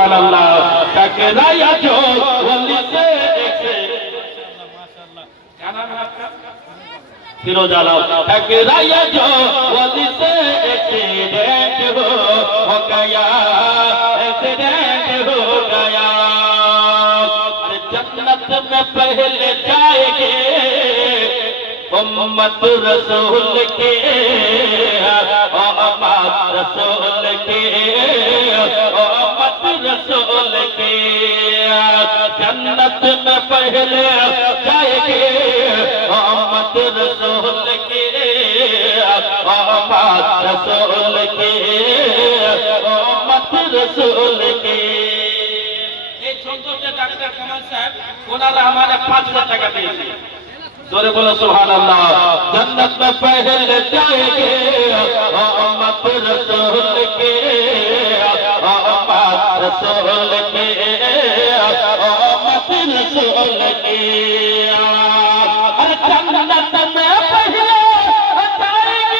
सुभान अल्लाह। टकराया जो वली से क्या नाम है आपका? फिरोज आलम। टकराया जो वली से एक्सीडेंट हो गया, एक्सीडेंट हो गया। जन्नत में पहले जाएंगे उम्मत रसूल के, उम्मत रसूल के, उम्मत रसूल के। जन्नत में पहले जाएंगे उम्मत रसूल के, उम्मत रसूल के, उम्मत रसूल के। डॉक्टर कमल साहब ओनारा हमारे 5,000 टाका दिए। जोरे बोलो सुभान अल्लाह। जन्नत में पहले जाएंगे उम्मत रसूल के, उम्मत रसूल के, उम्मत रसूल के। हर जन्नत में पहले जाएंगे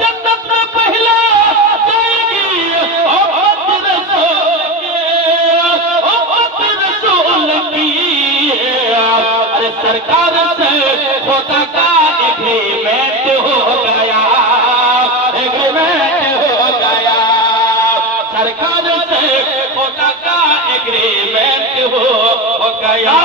जन्नत में पहले जाएंगी उम्मत रसूल के, उम्मत रसूल की। अरे सरकार से खुदा का एग्रीमेंट हो गया, एग्रीमेंट हो गया। सरकार से खुदा का एग्रीमेंट हो गया।